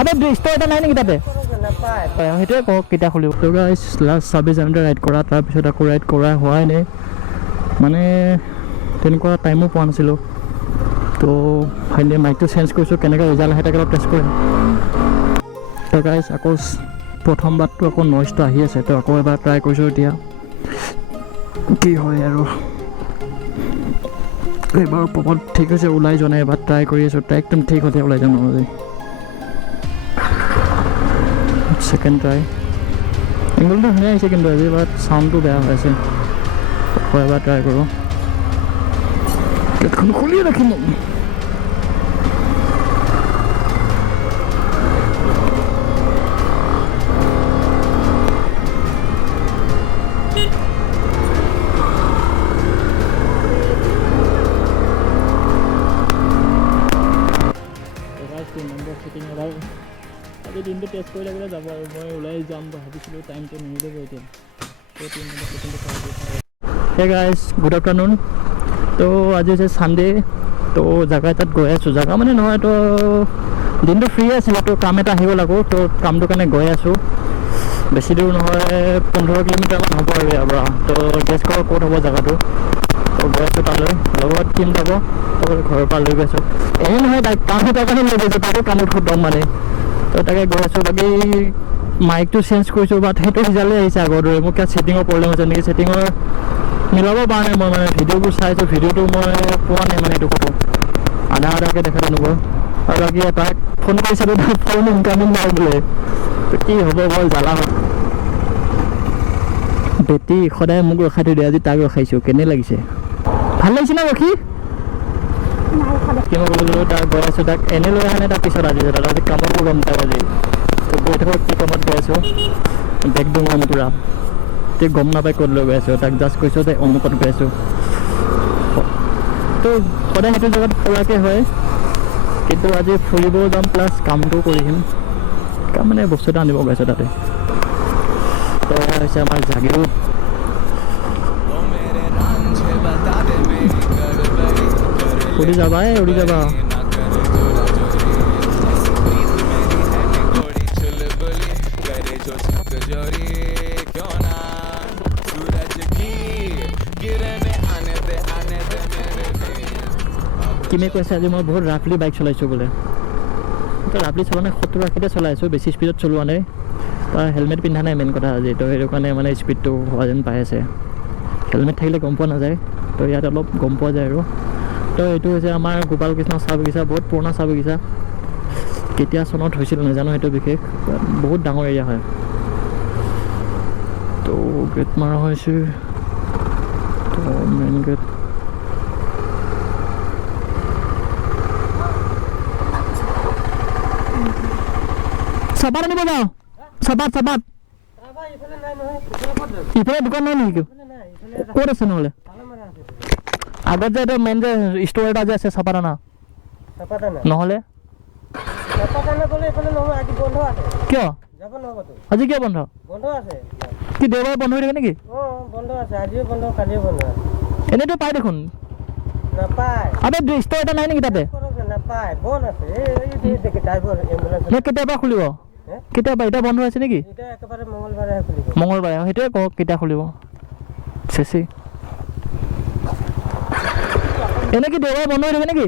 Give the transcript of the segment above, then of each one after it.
আবে দৃষ্ট এটা নাই নেকি তাতে সেইটোৱে কওক কেতিয়া খুলিব তো গাইছ লাষ্ট 26 জানুৱাৰী ৰাইড কৰা তাৰপিছত আকৌ ৰাইড কৰা হোৱাই নাই মানে তেনেকুৱা টাইমো পোৱা নাছিলোঁ তো ফাইনেলি মাইকটো চেঞ্জ কৰিছোঁ কেনেকৈ ৰিজাল্ট আহে তাকে অলপ টেষ্ট কৰিম তো গাইছ আকৌ প্ৰথমবাৰটো আকৌ নইজটো আহি আছে তো আকৌ এবাৰ ট্ৰাই কৰিছোঁ এতিয়া কি হয় আৰু এইবাৰ পপত ঠিক হৈছে ওলাই যোৱা নাই এবাৰ ট্ৰাই কৰি আছোঁ ট্ৰাই একদম ঠিক হ'লে ওলাই যাম নহ'লে ছেকেণ্ড ট্ৰাই এংগলটো ধুনীয়া আহিছে কিন্তু আজি এবাৰ চাউণ্ডটো বেয়া হৈ আছে আকৌ এবাৰ ট্ৰাই কৰোঁ গেটখন খুলিয়ে ৰাখিম আজি দিনটো টেষ্ট কৰি লাগিলে যাব আৰু মই ওলাই যাম ভাবিছিলোঁ টাইমটো নিমিলিব এতিয়া হে গাইজ গুড আফটাৰনুন তো আজি হৈছে ছানডে তো জেগা এটাত গৈ আছোঁ জেগা মানে নহয় তো দিনটো ফ্ৰী আছিলে তো কাম এটা আহিব লাগো তো কামটোৰ কাৰণে গৈ আছোঁ বেছি দূৰ নহয় 15 কিলোমিটাৰমান হ'ব আৰু ইয়াৰ পৰা তো গেছ কৰক ক'ত হ'ব জেগাটো তো গৈ আছোঁ তালৈ লগত টিম যাব তো ঘৰৰ পৰা লৈ গৈছোঁ এনেই নহয় তাইক কাম এটাৰ কাৰণে লৈ গৈছোঁ তাকো কামত খুব দম মানে তো তাকে গৈ আছোঁ বাকী মাইকটো চেঞ্জ কৰিছোঁ বাট সেইটো ৰিজাল্টে আহিছে আগৰ দৰে মোৰ কিয় ছেটিঙৰ প্ৰব্লেম হৈছে নেকি ছেটিঙৰ মিলাব পৰা নাই মই মানে ভিডিঅ'বোৰ চাইছোঁ ভিডিঅ'টো মই পোৱা নাই মানে এইটো ক'তো আধা আধাকৈ দেখা তেনেকুৱা আৰু বাকী তাক ফোন কৰিছিলোঁ ফোন ইনকামিং নাই বোলে তো কি হ'ব বৰ জ্বালা হয় বেটি সদায় মোক ৰখাই থৈ দিয়ে আজি তাক ৰখাইছোঁ কেনে লাগিছে ভাল লাগিছে না ৰখি কিয় ক'লোঁ তাক গৈ আছোঁ তাক এনে লৈ আহে তাৰ পিছত আজি আজি কামতো গম পাই আজি তো গৈ থাকক কি কামত গৈ আছোঁ বেগ দোঙাম পূৰা তে গম নাপায় ক'ত লৈ গৈ আছোঁ তাক জাষ্ট কৈছোঁ যে অমুকত গৈ আছোঁ তো সদায় সেইটো জেগাত ফুৰাকৈ হয় কিন্তু আজি ফুৰিবও যাম প্লাছ কামটোও কৰি আহিম কাম মানে বস্তু এটা আনিব গৈছোঁ তাতে তো হৈছে আমাৰ জাগিৰোড উৰি যাবা উৰি যাবা কিমে কৈছে আজি মই বহুত ৰাফলি বাইক চলাইছোঁ বোলে তো ৰাফলি চলোৱা নাই 70-80তে চলাইছোঁ বেছি স্পীডত চলোৱা নাই তাৰ হেলমেট পিন্ধা নাই মেইন কথা আজি তো সেইটো কাৰণে মানে স্পীডটো হোৱা যেন পাই আছে হেলমেট থাকিলে গম পোৱা নাযায় তো ইয়াত অলপ গম পোৱা যায় আৰু তো এইটো হৈছে আমাৰ গোপাল কৃষ্ণ চাহ বাগিচা বহুত পুৰণা চাহ বাগিচা কেতিয়া চনত হৈছিল নাজানো সেইটো বিশেষ বহুত ডাঙৰ এৰিয়া হয় তো গেট মাৰা হৈছে তো মেইন গেট চাপাত আনিব যাওঁ চাপাত ইফালে দোকান নাই নেকি ক'ত আছে নহ'লে আগত যে এইটো মেইন যে ষ্ট'ৰ এটা যে আছে চাপাত আনা নহ'লে কিয় আজি কিয় বন্ধ কি দেওবাৰে বন্ধ হৈ থাকে নেকি এনেইতো পাই দেখোন আবে ষ্ট'ৰ এটা নাই নেকি তাতে কেতিয়াবা খুলিব কেতিয়াবা এতিয়া বন্ধ হৈছে নেকি মঙলবাৰে সেইটোৱে কওক কেতিয়া খুলিব চেচি এনে কি দেওবাৰে বন্ধ হৈ থাকে নেকি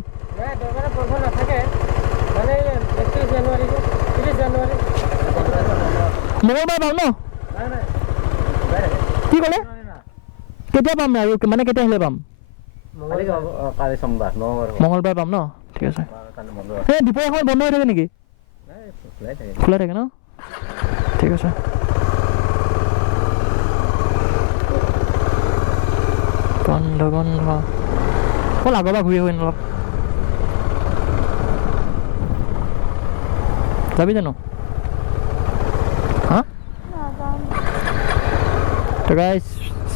মঙলবাৰে পাম ন কি ক'লে কেতিয়া পাম আৰু মানে কেতিয়া আহিলে পাম মঙলবাৰে পাম ন ঠিক আছে এই দুপৰীয়া সময়ত বন্ধ হৈ থাকে নেকি খোলা থাকে ন ঠিক আছে গন্ধ অকল আগৰ পৰা ঘূৰি হৈ অলপ যাবি জানো হা তো গাইজ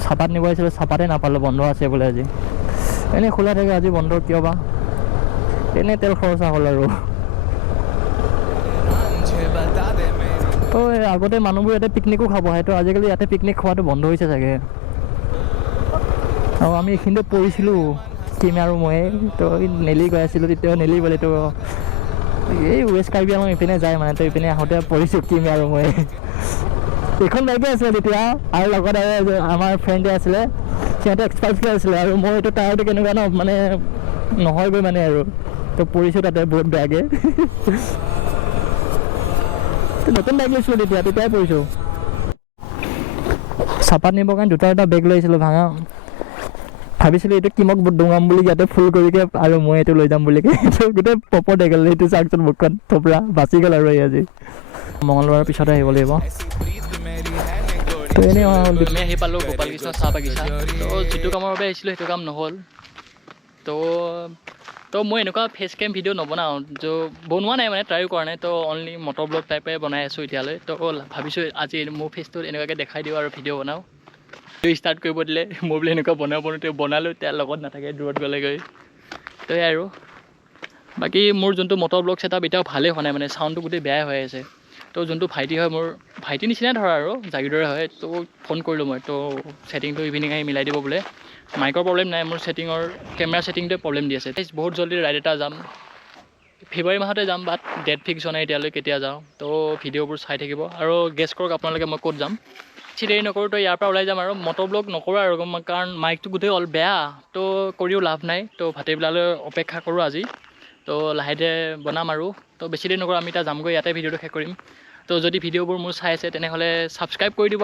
চাপাত নিব আহিছিলোঁ চাপাতে নাপালোঁ বন্ধ আছে বোলে আজি এনেই খোলা থাকে আজি বন্ধ কিয় বা এনেই তেল খৰচা হ'ল আৰু তো আগতে মানুহবোৰ ইয়াতে পিকনিকো খাব আহে তো আজিকালি ইয়াতে পিকনিক খোৱাটো বন্ধ হৈছে চাগে আৰু আমি এইখিনিতে পৰিছিলোঁ কিম আৰু মই তো নেলি গৈ আছিলোঁ তেতিয়াও নেলি বোলে তো এই ৱেষ্ট কাৰ্বি আংলং ইপিনে যায় মানে, তো ইপিনে আহোঁতে পৰিছোঁ কিমি আৰু মই। এইখন বাইকে আছিলে তেতিয়া, আৰু লগত আৰু আমাৰ ফ্ৰেণ্ডে আছিলে, সিহঁতে এক্সপাল্ছ লৈ আছিলে, আৰু মই এইটো টায়াৰটো কেনেকুৱা ন মানে নহয়গৈ মানে আৰু, তো পৰিছোঁ তাতে বহুত বেয়াকৈ। নতুন বাইক লৈছিলোঁ তেতিয়াই পৰিছোঁ। চাপাত নিবৰ কাৰণে দুটা বেগ লৈছিলোঁ ভাঙা, ভাবিছিলোঁ এইটো কিমক ডুঙাম বুলি, ইয়াতে ফুল কৰিকে, আৰু মই এইটো লৈ যাম বুলি, গোটেই পপৰ হৈ গ'ল সেইটো চাওকচোন, মুখখন থপৰা বাচি গ'ল আৰু এই আজি। মঙলবাৰৰ পিছতে আহিব লাগিব। তো এনেই আমি আহি পালোঁ গোপাল কৃষ্ণ চাহ বাগিচা। তো যিটো কামৰ বাবে আহিছিলোঁ সেইটো কাম নহ'ল। তো মই এনেকুৱা ফেচ কেম ভিডিঅ' নবনাওঁ, বনোৱা নাই মানে, ট্ৰাইও কৰা নাই। তো অনলি মটৰ ব্লগ টাইপে বনাই আছোঁ এতিয়ালৈ। তো ভাবিছোঁ আজি মোৰ ফেচটো এনেকুৱাকৈ দেখাই দিওঁ আৰু ভিডিঅ' বনাওঁ। ভিডিঅ' ষ্টাৰ্ট কৰিব দিলে মই বোলে এনেকুৱা বনালোঁ, এতিয়া লগত নাথাকে, দূৰত গ'লেগৈ। তো আৰু বাকী মোৰ যোনটো মটৰ ব্লগ ছেটআপ এতিয়াও ভালেই হোৱা নাই মানে, চাউণ্ডটো গোটেই বেয়াই হৈ আছে। তো যোনটো ভাইটি হয়, মোৰ ভাইটি নিচিনাই ধৰা আৰু জাগিদৰে হয়, তো ফোন কৰিলোঁ মই। তো ছেটিংটো ইভিনিং আহি মিলাই দিব বোলে। মাইকৰ প্ৰব্লেম নাই, মোৰ কেমেৰা ছেটিংটোৱে প্ৰব্লেম দি আছে। বহুত জল্দি ৰাইড এটা যাম, ফেব্ৰুৱাৰী মাহতে যাম, বাট ডেট ফিক্স হোৱা নাই এতিয়ালৈ কেতিয়া যাওঁ। তো ভিডিঅ'বোৰ চাই থাকিব আৰু গেছ কৰক আপোনালোকে মই ক'ত যাম। বেছি দেৰি নকৰোঁ, তো ইয়াৰ পৰা ওলাই যাম আৰু মটৰ ব্লগ নকৰোঁ আৰু, কাৰণ মাইকটো গোটেই অল বেয়া, তো কৰিও লাভ নাই। তো ভাটিবেলালৈ অপেক্ষা কৰোঁ আজি, তো লাহেকৈ বনাম আৰু। তো বেছি দেৰি নকৰোঁ, আমি এতিয়া যামগৈ, ইয়াতে ভিডিঅ'টো শেষ কৰিম। তো যদি ভিডিঅ'বোৰ মোৰ চাই আছে তেনেহ'লে ছাবস্ক্ৰাইব কৰি দিব।